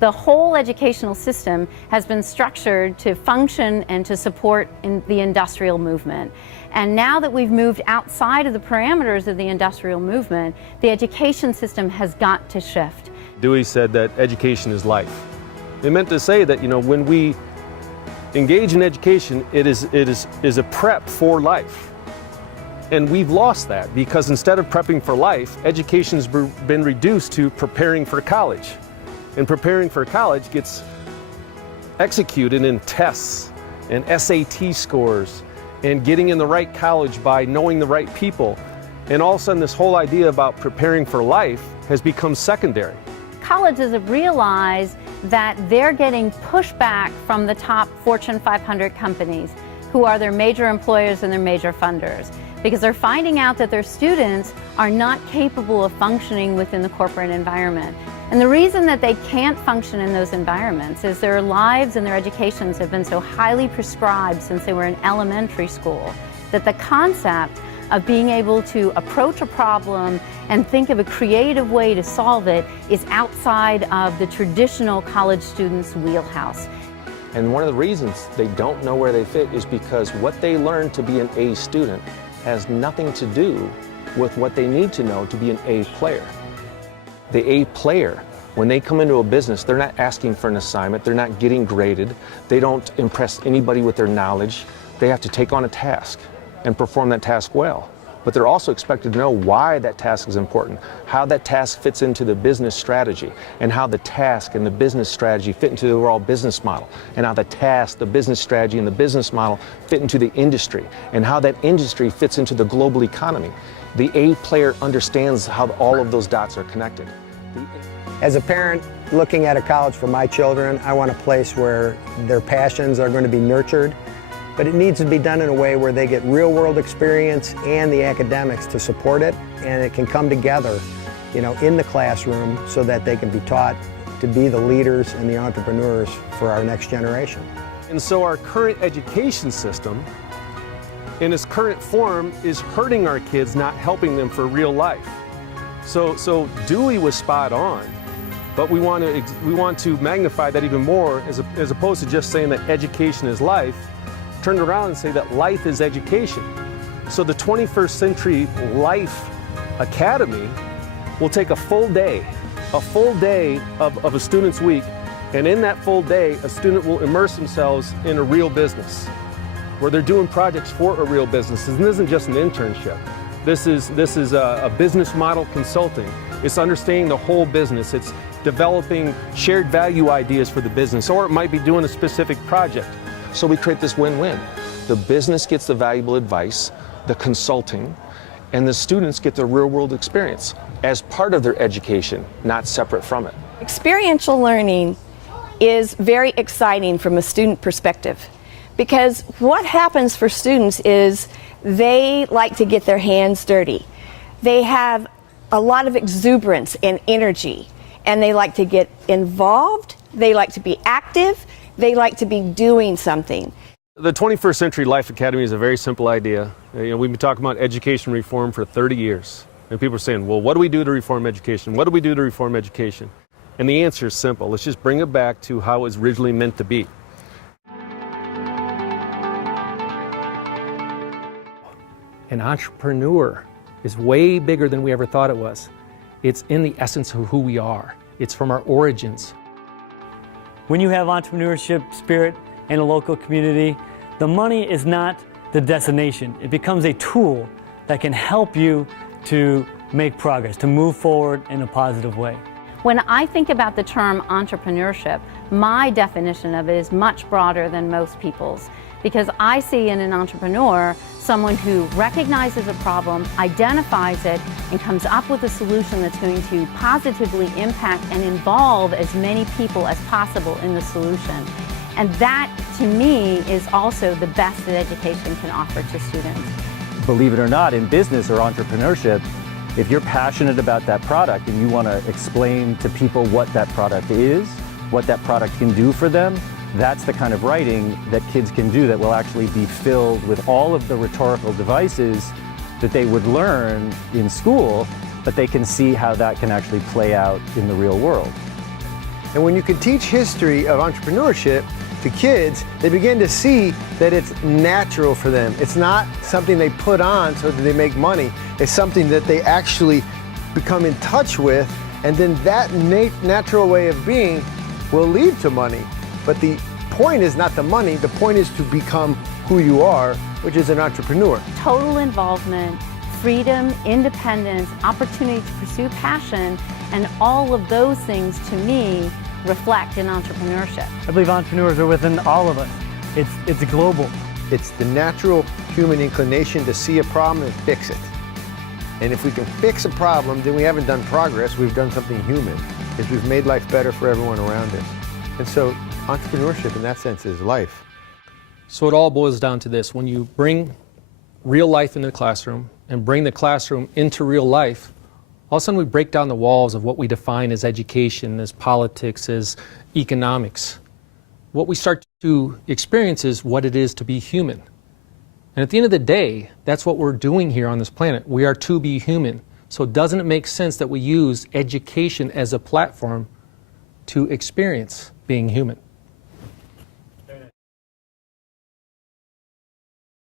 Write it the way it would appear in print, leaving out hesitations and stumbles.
The whole educational system has been structured to function and to support the industrial movement. And now that we've moved outside of the parameters of the industrial movement, the education system has got to shift. Dewey said that education is life. It meant to say that, when we engage in education, it is a prep for life. And we've lost that because instead of prepping for life, education's been reduced to preparing for college. And preparing for college gets executed in tests and SAT scores and getting in the right college by knowing the right people. And all of a sudden this whole idea about preparing for life has become secondary. Colleges have realized that they're getting pushback from the top Fortune 500 companies who are their major employers and their major funders, because they're finding out that their students are not capable of functioning within the corporate environment. And the reason that they can't function in those environments is their lives and their educations have been so highly prescribed since they were in elementary school that the concept of being able to approach a problem and think of a creative way to solve it is outside of the traditional college student's wheelhouse. And one of the reasons they don't know where they fit is because what they learn to be an A student has nothing to do with what they need to know to be an A player. The A player, when they come into a business, they're not asking for an assignment, they're not getting graded, they don't impress anybody with their knowledge. They have to take on a task and perform that task well. But they're also expected to know why that task is important, how that task fits into the business strategy, and how the task and the business strategy fit into the overall business model, and how the task, the business strategy, and the business model fit into the industry, and how that industry fits into the global economy. The A player understands how all of those dots are connected. As a parent looking at a college for my children, I want a place where their passions are going to be nurtured, but it needs to be done in a way where they get real-world experience and the academics to support it, and it can come together, in the classroom so that they can be taught to be the leaders and the entrepreneurs for our next generation. And so our current education system, in its current form, is hurting our kids, not helping them for real life. So Dewey was spot on, but we want to magnify that even more as opposed to just saying that education is life. Turn around and say that life is education. So the 21st Century Life Academy will take a full day of a student's week, and in that full day, a student will immerse themselves in a real business, where they're doing projects for a real business. And this isn't just an internship. This is a business model consulting. It's understanding the whole business. It's developing shared value ideas for the business, or it might be doing a specific project. So we create this win-win. The business gets the valuable advice, the consulting, and the students get the real-world experience as part of their education, not separate from it. Experiential learning is very exciting from a student perspective, because what happens for students is they like to get their hands dirty. They have a lot of exuberance and energy, and they like to get involved, they like to be active, they like to be doing something. The 21st Century Life Academy is a very simple idea. We've been talking about education reform for 30 years. And people are saying, well, what do we do to reform education? What do we do to reform education? And the answer is simple. Let's just bring it back to how it was originally meant to be. An entrepreneur is way bigger than we ever thought it was. It's in the essence of who we are. It's from our origins. When you have entrepreneurship spirit in a local community, the money is not the destination. It becomes a tool that can help you to make progress, to move forward in a positive way. When I think about the term entrepreneurship, my definition of it is much broader than most people's, because I see in an entrepreneur someone who recognizes a problem, identifies it, and comes up with a solution that's going to positively impact and involve as many people as possible in the solution. And that, to me, is also the best that education can offer to students. Believe it or not, in business or entrepreneurship, if you're passionate about that product and you want to explain to people what that product is, what that product can do for them, that's the kind of writing that kids can do that will actually be filled with all of the rhetorical devices that they would learn in school, but they can see how that can actually play out in the real world. And when you can teach history of entrepreneurship to kids, they begin to see that it's natural for them. It's not something they put on so that they make money. It's something that they actually become in touch with, and then that natural way of being will lead to money. But the point is not the money, the point is to become who you are, which is an entrepreneur. Total involvement, freedom, independence, opportunity to pursue passion, and all of those things to me reflect in entrepreneurship. I believe entrepreneurs are within all of us. It's global. It's the natural human inclination to see a problem and fix it. And if we can fix a problem, then we haven't done progress, we've done something human, because we've made life better for everyone around us. And so entrepreneurship in that sense is life. So it all boils down to this: when you bring real life into the classroom and bring the classroom into real life, all of a sudden we break down the walls of what we define as education, as politics, as economics. What we start to experience is what it is to be human. And at the end of the day, that's what we're doing here on this planet. We are to be human. So doesn't it make sense that we use education as a platform to experience being human?